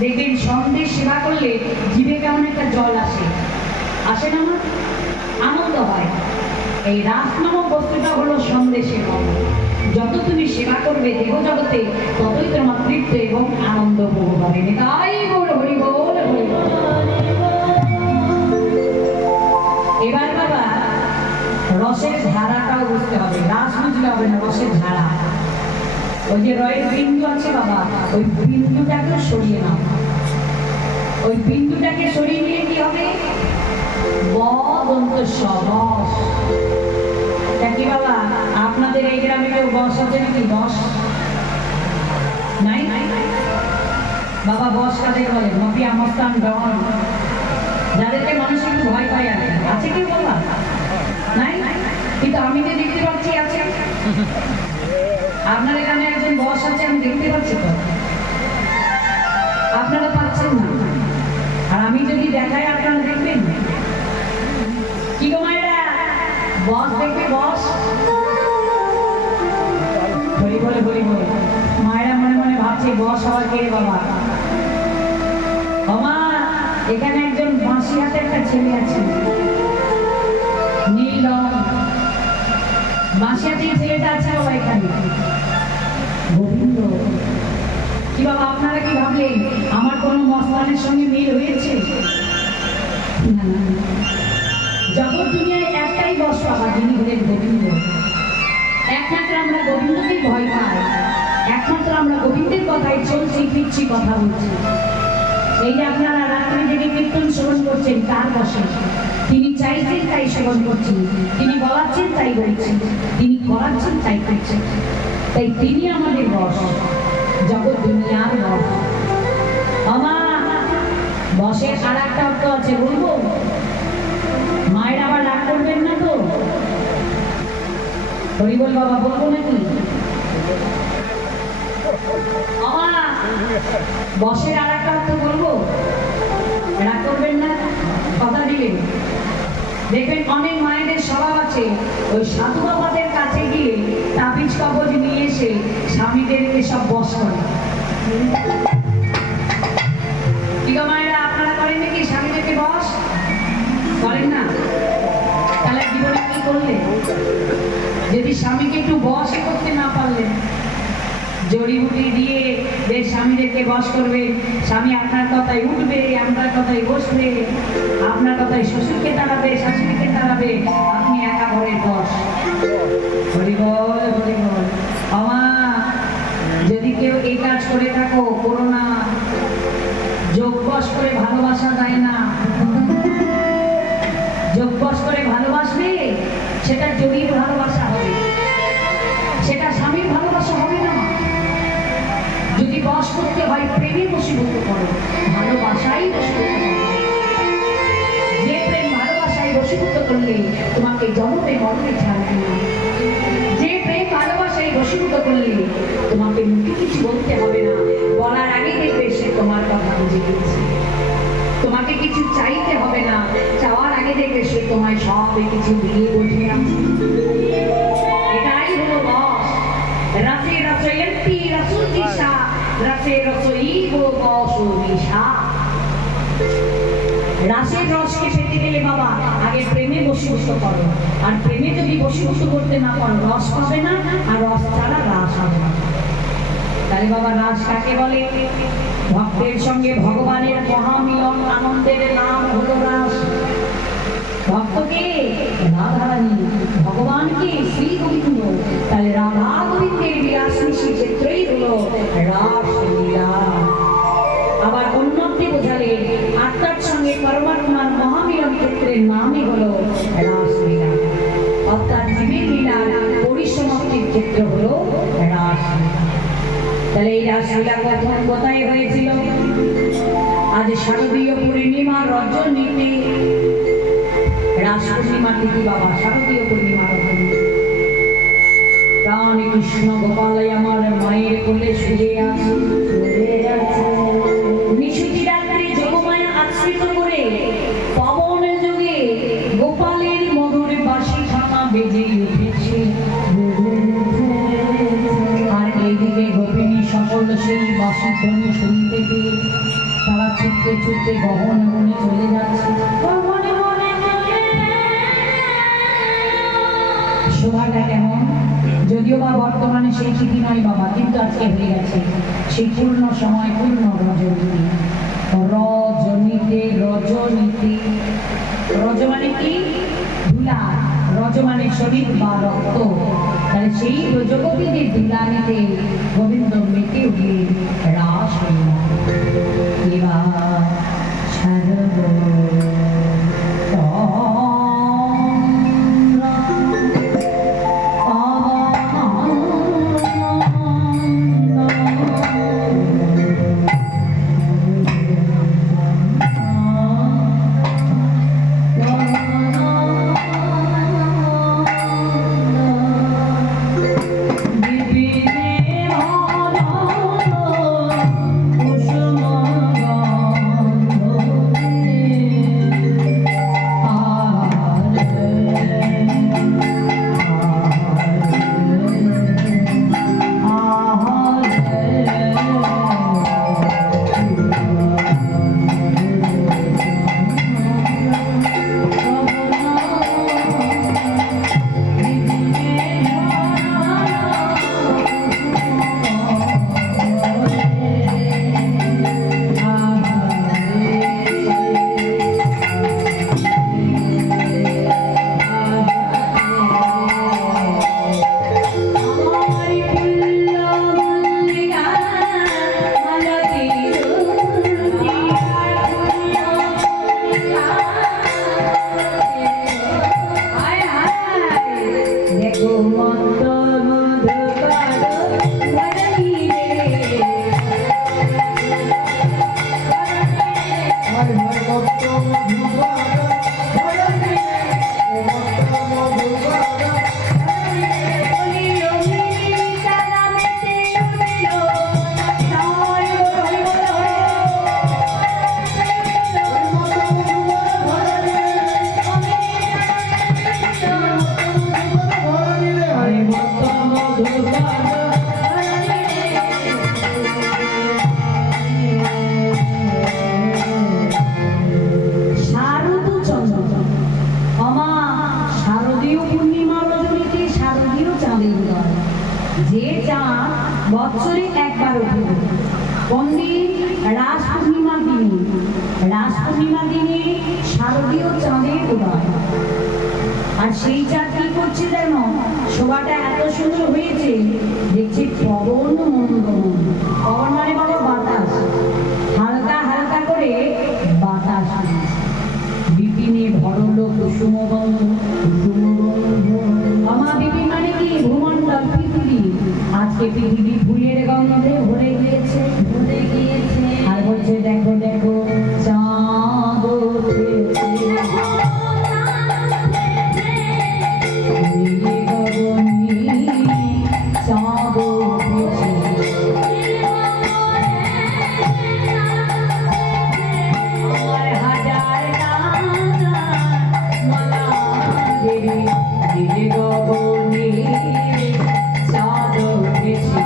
দেখবেন সন্ধ্যে সেবা করলে জিভে কেমন একটা জল আসে, আসে না? আনন্দ হয়। এই রাস নামক বস্তুটা হলো সন্দেশের মতো। যত তুমি সেবা করবে দেহ জগতে, ততই তোমার তৃপ্ত এবং আনন্দ ভোগ হবে। তাই বল হরি বল হরি বল। এবার বাবা রসের ধারাটাও বুঝতে হবে। রাস বুঝলে হবে না, রসের ধারা। ওই যে রয়ের বিন্দু আছে বাবা, ওই বিন্দুটাকে সরিয়ে নাও। ওই বিন্দুটাকে সরিয়ে নিয়ে কি হবে? বদন্ত সবস। কি বাবা আপনাদের এই গ্রামে কেউ বস আছে নাকি? বস নাই? বাবা বস কাদের বলে? মফিয়া, মস্তান, ডন, যাদেরকে মানুষ একটু ভয় পায় আছে কেউ বাবা? নাই? কিন্তু আমি যে দেখতে পাচ্ছি আছে। আপনার এখানে একজন বস আছে, আমি দেখতে পাচ্ছি তো, আপনারা পাচ্ছেন না। আর আমি যদি দেখাই আপনারা দেখবেন কি গো মায়েরা? বস দেখবে, বস। হরি বলে হরি বলে। মায়েরা মনে মনে ভাবছে বস আবার কে বাবা? বাবা এখানে একজন বাঁশি হাতে একটা ছেলে আছে, নীল বাঁশি হাতে ছেলেটা আছে বাবা এখানে, গোবিন্দ। কি বাবা আপনারা কি ভাবলেন আমার কোন মস্তানের সঙ্গে মিল হয়েছে? না না, জগৎ দুনিয়ায় একটাই বস বাবা, যিনি হলেন গোবিন্দ। একমাত্র আমরা গোবিন্দকেই ভয় পাই, একমাত্র আমরা গোবিন্দের কথাই চলছি ফিরছি, কথা বলছি। এই যে আপনারা রাত্রে জেগে কীর্তন শ্রবণ করছেন, তার বসে তিনি চাইছেন তাই শ্রবণ করছেন, তিনি বলাচ্ছেন তাই বলছেন, তিনি করাচ্ছেন তাই করছেন। তাই তিনি আমাদের বস, জগৎ দুনিয়ার বস। আমার বসের আর একটা অর্থ আছে, বলবো? মায়ের আবার রাগ করবেন না তো? হরি বল বাবা, বলবো নাকি? বসের আর একটা অর্থ বলবো, রাগ করবেন না, কথা দিলেন। দেখবেন অনেক মায়েদের স্বভাব আছে, ওই সাধু বাবাদের কাছে গিয়ে তাবিজ কবজ নিয়ে এসে স্বামীদেরকে সব বস করে। কি গো মায়েরা, আপনারা করেন নাকি স্বামীদেরকে বস? করেন না? তাহলে জীবনে কি করলে? যদি স্বামীকে একটু বস করতে না পারলেন, জড়িবুটি দিয়ে বেশ স্বামীদেরকে বস করবে, স্বামী আপনার কথায় উঠবে, আপনার কথায় বসবে, আপনার কথায় শ্বশুরকে তাড়াবে, শাশুড়িকে তাড়াবে, আপনি একা ঘরের বস। হরি বল হরি বল। আমার যদি কেউ এই কাজ করে থাকো, করো না। যোগ বস করে ভালোবাসা যায় না। যোগ বস করে ভালোবাসবে, সেটা জড়ির ভালোবাসা হবে, সেটা স্বামীর ভালোবাসা হবে না। যদি বস করতে হয়, প্রেমে বশীভূত করো, ভালোবাসাই বশীভূত করো। যে প্রেম ভালোবাসায় বশীভূত করলে তোমাকে জন্মে মরণে ছাড়বে না। যে প্রেম ভালোবাসায় বশীভূত করলে তোমাকে মুখে কিছু বলতে হবে না, বলার আগে দেখবে সে তোমার কথা বুঝে গেছে। তোমাকে কিছু চাইতে হবে না, চাওয়ার আগে দেখবে সে তোমায় সব কিছু দিয়ে বসে আছে। এটাই হলো বস। রসে রসয়ন্তি রসুজিষা, রসে রসইব বসবিষা। রাসের রসকে পেতে গেলে বাবা আগে প্রেমে বশীভূত করো, আর প্রেমে যদি বশীভূত করতে না পারো, রস পাবে না, আর রস ছাড়া রাস হবে না। তাহলে বাবা রাস কাকে বলে? ভক্তের সঙ্গে ভগবানের মহামিলন, আনন্দের নাম হলো রাস। ভক্তকে রাধারানী, ভগবানকে শ্রী গোবিন্দ। তাহলে রাধা গোবিন্দের বিরাস মিশি ক্ষেত্রেই হলো রাসলীলা। আবার অন্যটি বোঝালে আত্মার সঙ্গে পরমাত্মার মহামিলন ক্ষেত্রের নামই হলো রাসলীলা। অর্থাৎ জীবের লীলার পরিসমাপ্তির ক্ষেত্র হলো রাসলীলা। তাহলে এই রাসলীলা কখন কোথায় হয়েছিল? আজ শারদীয় পূর্ণিমার রজনীতে, রাস পূর্ণিমার তিথি বাবা, শারদীয় পূর্ণিমার প্রাণ কৃষ্ণ গোপালয় আমার মায়ের কোলে শুয়ে আছে, নিশুতি রাত্রি যোগমায়া আশ্রিত করে পবন যোগে গোপালের মধুর বাঁশি থামা বেজে উঠেছে। আর এইদিকে গোপিনী সকল সেই বাঁশি ধ্বনি শুনতে পেয়ে নিতে গহনে মনে চলে যাচ্ছে। গহনে মনে শোভাটা কেমন, যদিও বা বর্তমানে সেই চিঠি নয় বাবা, কিন্তু আজকে হয়ে গেছে সেই পূর্ণ সময়, পূর্ণ রজনীতি। রজনীতে রজনীতি, রজ মানে কি? ধুলা, রজ মানে শরীর বা রক্ত। তাহলে সেই রজগোপীদের ধুলানিতে গোবিন্দ মেতে উঠে রাস হইল। এবার শারদ বছরে একবার ওঠে। কোন দিন? রাস পূর্ণিমার দিনে। রাস পূর্ণিমার দিনে শারদীয় চাঁদের উদয়। আর সেই চাঁদ কি করছে জানো? শোভাটা এত সুন্দর হয়েছে, দেখছি পবন মন্দন। পবন মানে বাবা বাতাস, হালকা হালকা করে বাতাস। বিপিনে ভরল কুসুম বন্ধ, কুসুম বন্ধ। আমার বিপিন মানে কি? ভূমণ্ডল, পৃথিবী। আজকে পৃথিবী ফুলের গন্ধে ভরে গিয়েছে, ভরে গিয়েছে। আর বলছে দেখো দেখো চাঁদ উঠেছে, চাঁদ উঠেছে। আমার হাজার মালা দেবে দিলে গগনে চাঁদ উঠেছে।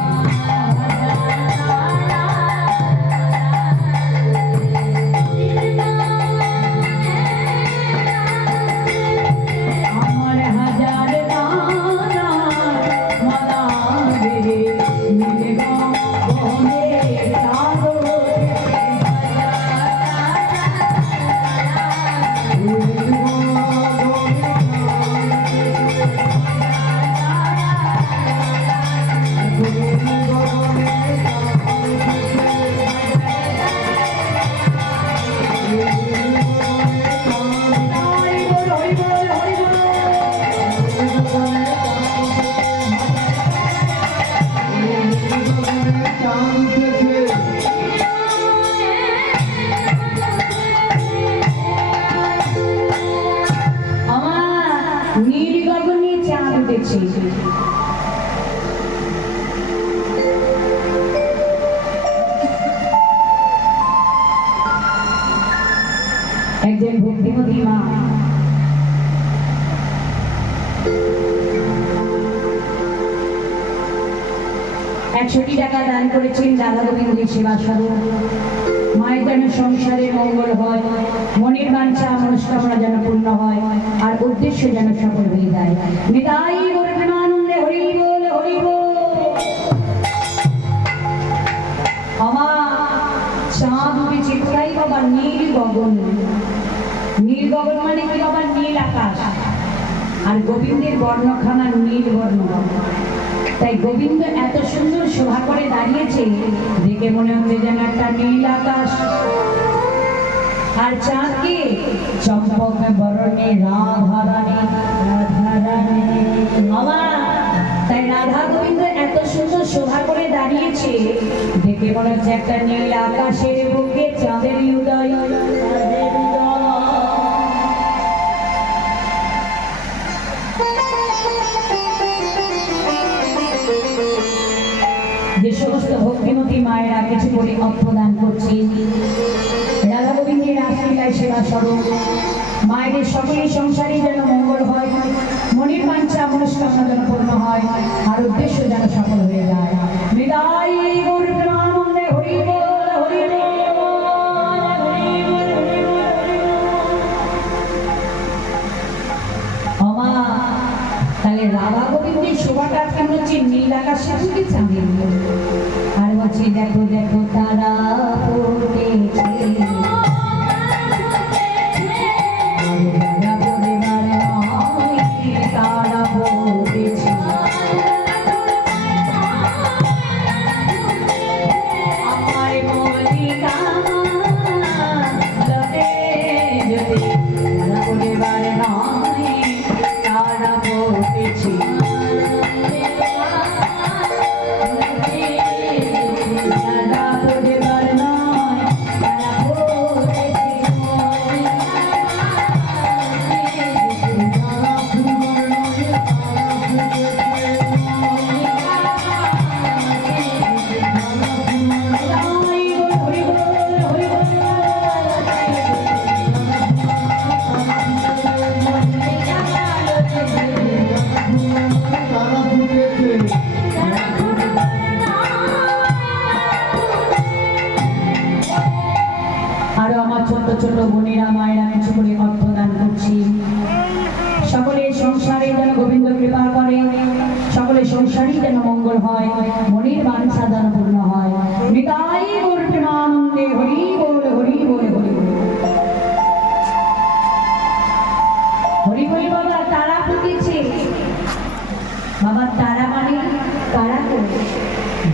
আমার হাজার মালা দেবে দিলে গগনে চাঁদ নীল গগনে চাঁদ উঠেছে। একজন ভক্তিমতী মা 100 টাকা দান করেছেন রাধা গোবিন্দের সেবা স্বরূপ। মায়ের যেন সংসারে মঙ্গল হয়, মনের বাঞ্ছা মনস্কামনা যেন পূর্ণ হয়, আর উদ্দেশ্য যেন সফল হয়ে যায়। নিতাই গৌর প্রেমানন্দে হরি বল হরি বল। আমার চাঁদ উঠেছে কোথায় বাবা? নীল গগন। নীল গগন মানে কি বাবা? নীল আকাশ। আর গোবিন্দের বর্ণখানা নীল বর্ণ, তাই গোবিন্দ এত সুন্দর শোভা করে দাঁড়িয়েছে, দেখে মনে হচ্ছে যেন একটা নীল আকাশ। আর চাঁদকে চম্পক বরণে রাধারানী রাধারানী বাবা। তাই রাধা গোবিন্দ এত সুন্দর শোভা করে দাঁড়িয়েছে, দেখে মনে হচ্ছে একটা নীল আকাশের বুকে চাঁদের উদয়। যে সমস্ত ভক্তিমতী মায়েরা কিছু করে অর্থদান করছে, রাধা গোবিন্দের আশ্রীলায় সেবা স্বরূপ মায়েদের সকলেই সংসারে যেন মঙ্গল হয়, মনের বাঞ্ছা মনস্কামনা যেন পূর্ণ হয়, আর উদ্দেশ্য যেন সফল হয়ে যায়। হৃদয় গৌর প্রেমানন্দে হরি বল হরি বল। তাহলে রাধা গোবিন্দের শোভাটা কেমন হচ্ছে? নীল আকাশের বুকে চাঁদের। আর বলছে দেখো দেখো তারা পড়েছে, তারা পড়েছে। আমার মল্লিকা লতে যদি তারা পরিবার নয়, তারা পড়েছে। আরো আমার ছোট ছোট বোনেরা মায়েরা কিছু করে অর্থদান করছি। সকলের সংসারে যেন গোবিন্দ কৃপা করে, সকলের সংসারই যেন মঙ্গল হয়, মনের বাঞ্ছা যেন পূর্ণ হয়। নিতাই গৌর প্রেমানন্দে হরি বল হরি বল হরি বল হরি বল। বাবা তারা ফুটেছে। বাবা তারা মানে তারা করে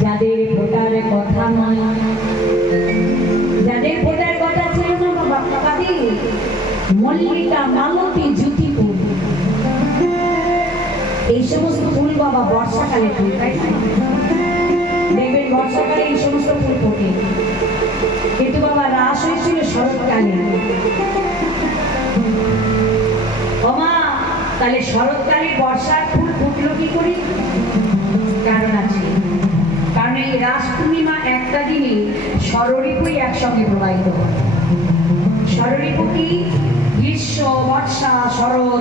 যাদের ফোটার কথা নয়, যাদের ফোটার কথা ছিল না বাবা, কাকে? মল্লিকা মালতী জ্যোতি ফুল, এই সমস্ত ফুল বাবা বর্ষাকালে ফুল, তাই না? দেখবেন বর্ষাকালে এই সমস্ত ফুল ফোটে, কিন্তু বাবা রাস হয়েছিল শরৎকালে। ওমা তাহলে শরৎকালে বর্ষার ফুল ফুটলো কি করে? কারণ আছে, কারণ এই রাস পূর্ণিমা একটা দিনে ষড়ঋতুই একসঙ্গে প্রবাহিত হয়। ষড়ঋতু কি? গ্রীষ্ম, বর্ষা, শরৎ,